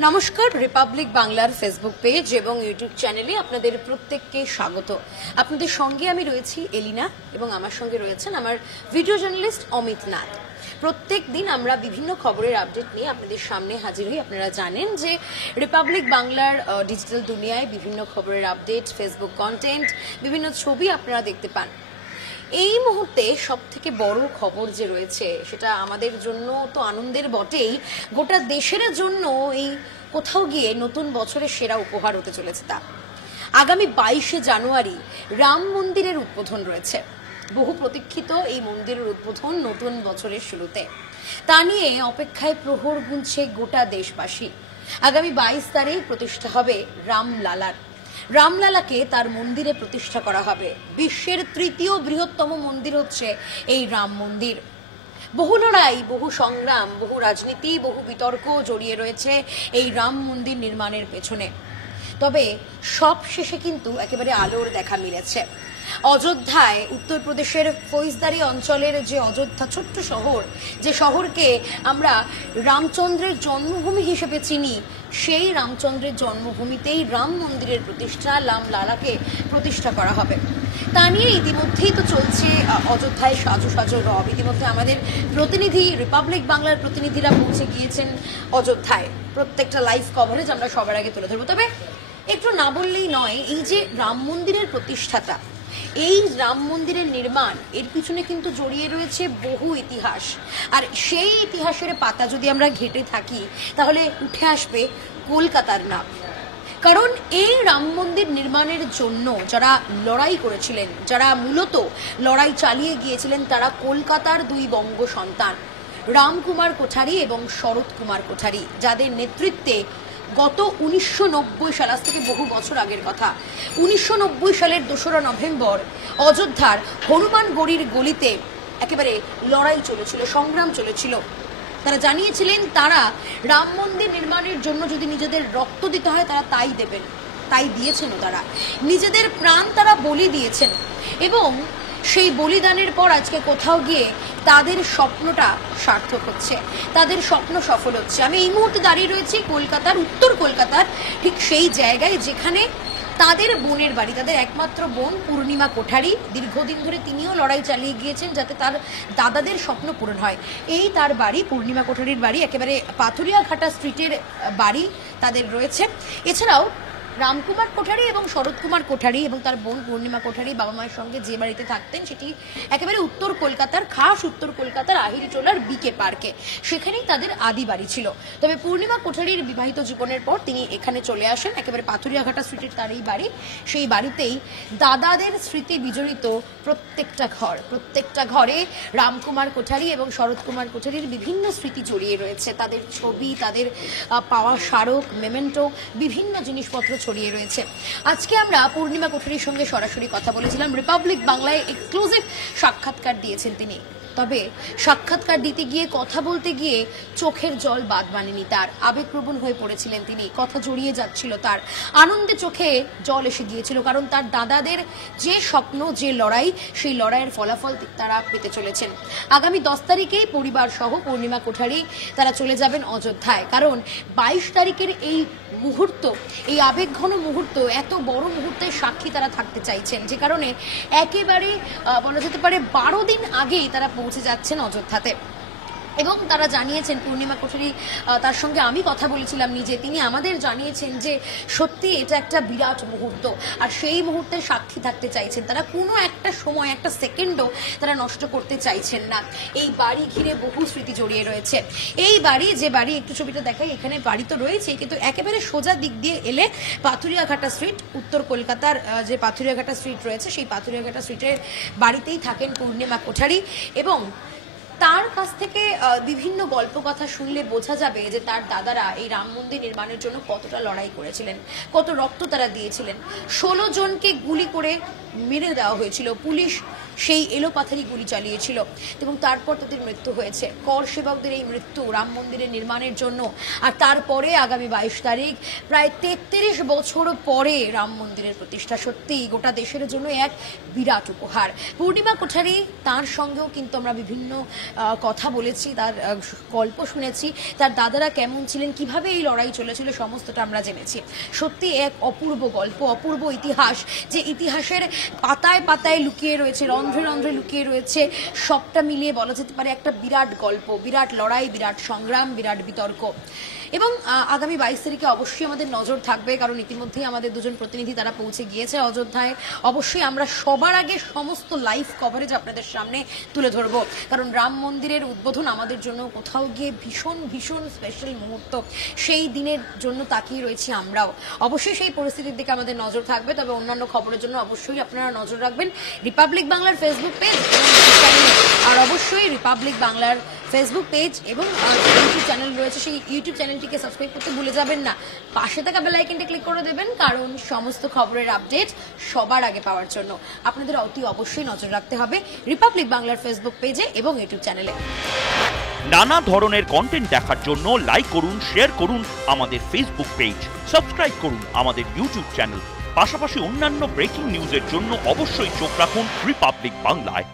নমস্কার, রিপাবলিক বাংলার Facebook page এবং ইউটিউব চ্যানেলে আপনাদের প্রত্যেককে স্বাগত। আপনাদের সঙ্গে আমি রয়েছি এলিনা এবং আমার সঙ্গে রয়েছেন আমার ভিডিও জার্নালিস্ট অমিত নাথ। প্রত্যেক দিন আমরা বিভিন্ন খবরের আপডেট নিয়ে আপনাদের সামনে হাজির হই। আপনারা জানেন যে রিপাবলিক বাংলার ডিজিটাল দুনিয়ায় বিভিন্ন খবরের আপডেট, ফেসবুক কন্টেন্ট, বিভিন্ন ছবি আপনারা দেখতে পান। এই মুহূর্তে সব থেকে বড় খবর যে রয়েছে সেটা আমাদের জন্য তো আনন্দের বটেই, গোটা দেশের জন্য এই কোথাও গিয়ে নতুন বছরের সেরা উপহার হতে চলেছে। তা আগামী 22শে জানুয়ারি রাম মন্দিরের উদ্বোধন রয়েছে। বহু প্রতীক্ষিত এই মন্দিরের উদ্বোধন নতুন বছরের শুরুতে, তা নিয়ে অপেক্ষায় প্রহর গুনছে গোটা দেশবাসী। আগামী 22 তারিখ প্রতিষ্ঠা হবে রামলালার। রামলালাকে তার মন্দিরে প্রতিষ্ঠা করা হবে। বিশ্বের তৃতীয় বৃহত্তম মন্দির হচ্ছে এই রাম মন্দির। বহু লড়াই, বহু সংগ্রাম, বহু রাজনীতি, বহু বিতর্ক জড়িয়ে রয়েছে এই রাম মন্দির নির্মাণের পেছনে। তবে সব শেষে কিন্তু একেবারে আলোর দেখা মিলেছে। অযোধ্যায়, উত্তরপ্রদেশের ফৌজদারি অঞ্চলের যে অযোধ্যা ছোট্ট শহর, যে শহরকে আমরা রামচন্দ্রের জন্মভূমি হিসেবে চিনি, সেই রামচন্দ্রের জন্মভূমিতেই রাম মন্দিরের প্রতিষ্ঠা, রামলালাকে প্রতিষ্ঠা করা হবে। তা নিয়ে ইতিমধ্যেই তো চলছে অযোধ্যায় সাজো সাজো রব। ইতিমধ্যে আমাদের প্রতিনিধি, রিপাবলিক বাংলার প্রতিনিধিরা পৌঁছে গিয়েছেন অযোধ্যায়। প্রত্যেকটা লাইভ কভারেজ আমরা সবার আগে তুলে ধরবো। তবে একটু না বললেই নয়, এই যে রাম মন্দিরের প্রতিষ্ঠাতা, এই রাম মন্দিরের নির্মাণ, এর পিছনে কিন্তু জড়িয়ে রয়েছে বহু ইতিহাস। আর সেই ইতিহাসের পাতা যদি আমরা ঘেঁটে থাকি তাহলে উঠে আসবে কলকাতার নাম। কারণ এই রাম মন্দির নির্মাণের জন্য যারা লড়াই করেছিলেন, যারা মূলত লড়াই চালিয়ে গিয়েছিলেন, তারা কলকাতার দুই বঙ্গ সন্তান রামকুমার কোঠারি এবং শরৎ কুমার কোঠারি, যাদের নেতৃত্বে গত 1990 সাল, আজ থেকে বহু বছর আগের কথা, 1990 সালের 2রা নভেম্বর অযোধ্যার হনুমান গড়ির গলিতে একেবারে লড়াই চলেছিল, সংগ্রাম চলেছিল। তারা জানিয়েছিলেন তারা রাম মন্দির নির্মাণের জন্য যদি নিজেদের রক্ত দিতে হয় তারা তাই দেবেন, তাই দিয়েছেন। তারা নিজেদের প্রাণ তারা বলি দিয়েছেন এবং সেই বলিদানের পর আজকে কোথাও গিয়ে তাদের স্বপ্নটা সার্থক হচ্ছে, তাদের স্বপ্ন সফল হচ্ছে। আমি এই মুহূর্তে দাঁড়িয়ে রয়েছি কলকাতার, উত্তর কলকাতার ঠিক সেই জায়গায় যেখানে তাদের বোনের বাড়ি, তাদের একমাত্র বোন পূর্ণিমা কোঠারি। দীর্ঘদিন ধরে তিনিও লড়াই চালিয়ে গিয়েছেন যাতে তার দাদাদের স্বপ্ন পূরণ হয়। এই তার বাড়ি, পূর্ণিমা কোঠারির বাড়ি, একেবারে পাথুরিয়াঘাটা স্ট্রিটের বাড়ি তাদের রয়েছে। এছাড়াও রামকুমার কোঠারি এবং শরৎ কুমার কোঠারি এবং তার বোন পূর্ণিমা কোঠারি বাবা মায়ের সঙ্গে যে বাড়িতে থাকতেন সেটি একেবারে উত্তর কলকাতার, খাস উত্তর কলকাতার আহিরিটোলার বিকে পার্কে, সেখানেই তাদের আদি বাড়ি ছিল। তবে পূর্ণিমা কোঠারির বিবাহিত জীবনের পর তিনি এখানে চলে আসেন, একেবারে পাথুরিয়াঘাটা স্ট্রিটের তার এই বাড়ি। সেই বাড়িতেই দাদাদের স্মৃতি বিজড়িত প্রত্যেকটা ঘরে রামকুমার কোঠারি এবং শরৎ কুমার কোঠারির বিভিন্ন স্মৃতি জড়িয়ে রয়েছে। তাদের ছবি, তাদের পাওয়া স্মারক, মেমেন্টো, বিভিন্ন জিনিসপত্র ছড়িয়ে রয়েছে। আজকে আমরা পূর্ণিমা কোঠারির সঙ্গে সরাসরি কথা বলেছিলাম। রিপাবলিক বাংলায় এক্সক্লুসিভ সাক্ষাৎকার দিয়েছেন তিনি। তবে সাক্ষাৎকার দিতে গিয়ে, কথা বলতে গিয়ে চোখের জল বাদ মানেনি তার। আবেগপ্রবণ হয়ে পড়েছিলেন তিনি, কথা জড়িয়ে যাচ্ছিল তার, আনন্দে চোখে জল এসে গিয়েছিল। কারণ তার দাদাদের যে স্বপ্ন, যে লড়াই, সেই লড়াইয়ের ফলাফল তারা পেতে চলেছেন। আগামী 10 তারিখেই পরিবার সহ পূর্ণিমা কোঠারি তারা চলে যাবেন অযোধ্যায়। কারণ 22 তারিখের এই মুহূর্ত, এই আবেগঘন মুহূর্ত, এত বড় মুহূর্তের সাক্ষী তারা থাকতে চাইছেন, যে কারণে একেবারে বলা যেতে পারে 12 দিন আগেই তারা পৌঁছে যাচ্ছেন অযোধ্যাতে। এবং তারা জানিয়েছেন, পূর্ণিমা কোঠারি, তার সঙ্গে আমি কথা বলেছিলাম নিজে, তিনি আমাদের জানিয়েছেন যে সত্যি এটা একটা বিরাট মুহূর্ত, আর সেই মুহূর্তের সাক্ষী থাকতে চাইছেন তারা। কোনো একটা সময়, একটা সেকেন্ডও তারা নষ্ট করতে চাইছেন না। এই বাড়ি ঘিরে বহু স্মৃতি জড়িয়ে রয়েছে। এই বাড়ি, যে বাড়ি, একটু ছবিটা দেখাই, এখানে বাড়ি তো রয়েছে কিন্তু একেবারে সোজা দিক দিয়ে এলে পাথুরিয়াঘাটা স্ট্রিট, উত্তর কলকাতার যে পাথুরিয়াঘাটা স্ট্রিট রয়েছে, সেই পাথুরিয়াঘাটা স্ট্রিটের বাড়িতেই থাকেন পূর্ণিমা কোঠারি। এবং তার কাছ থেকে বিভিন্ন গল্প কথা শুনলে বোঝা যাবে যে তার দাদারা এই রাম মন্দির নির্মাণের জন্য কতটা লড়াই করেছিলেন, কত রক্ত তারা দিয়েছিলেন। 16 জনকে গুলি করে মেরে দেওয়া হয়েছিল। পুলিশ সেই এলোপাথারি গুলি চালিয়েছিল এবং তারপর তাদের মৃত্যু হয়েছে। কর সেবকদের এই মৃত্যু রাম মন্দিরের নির্মাণের জন্য, আর তারপরে আগামী 22 তারিখ প্রায় 33 বছর পরে রাম মন্দিরের প্রতিষ্ঠা সত্যি গোটা দেশের জন্য এক বিরাট উপহার। পূর্ণিমা কোঠারি, তার সঙ্গেও কিন্তু আমরা বিভিন্ন কথা বলেছি, তার গল্প শুনেছি, তার দাদারা কেমন ছিলেন, কিভাবে এই লড়াই চলেছিল, সমস্তটা আমরা জেনেছি। সত্যি এক অপূর্ব গল্প, অপূর্ব ইতিহাস, যে ইতিহাসের পাতায় পাতায় লুকিয়ে রয়েছে, রন্ধ্রে রন্ধ্রে লুকিয়ে রয়েছে। সবটা মিলিয়ে বলা যেতে পারে একটা বিরাট গল্প, বিরাট লড়াই, বিরাট সংগ্রাম, বিরাট বিতর্ক। এবং আগামী 22 তারিখে অবশ্যই আমাদের নজর থাকবে, কারণ ইতিমধ্যেই আমাদের দুজন প্রতিনিধি তারা পৌঁছে গিয়েছে অযোধ্যায়। অবশ্যই আমরা সবার আগে সমস্ত লাইভ কভারেজ আপনাদের সামনে তুলে ধরবো, কারণ রাম মন্দিরের উদ্বোধন আমাদের জন্য কোথাও গিয়ে ভীষণ ভীষণ স্পেশাল মুহূর্ত। সেই দিনের জন্য তাকিয়ে রয়েছি আমরাও। অবশ্যই সেই পরিস্থিতির দিকে আমাদের নজর থাকবে। তবে অন্যান্য খবরের জন্য অবশ্যই আপনারা নজর রাখবেন রিপাবলিক বাংলার ফেসবুক পেজ আর অবশ্যই রিপাবলিক বাংলার ফেসবুক পেজ এবং ইউটিউব চ্যানেল রয়েছে, সেই ইউটিউব চ্যানেলটিকে সাবস্ক্রাইব করতে ভুলে যাবেন না। পাশে থাকা বেল আইকনটা ক্লিক করে দেবেন, কারণ সমস্ত খবরের আপডেট সবার আগে পাওয়ার জন্য আপনাদের অতি অবশ্যই নজর রাখতে হবে রিপাবলিক বাংলার ফেসবুক পেজে এবং ইউটিউব চ্যানেলে। নানা ধরনের কন্টেন্ট দেখার জন্য লাইক করুন, শেয়ার করুন আমাদের ফেসবুক পেজ, সাবস্ক্রাইব করুন আমাদের ইউটিউব চ্যানেল। পাশাপাশি অন্যান্য ব্রেকিং নিউজের জন্য অবশ্যই চোখ রাখুন রিপাবলিক বাংলায়।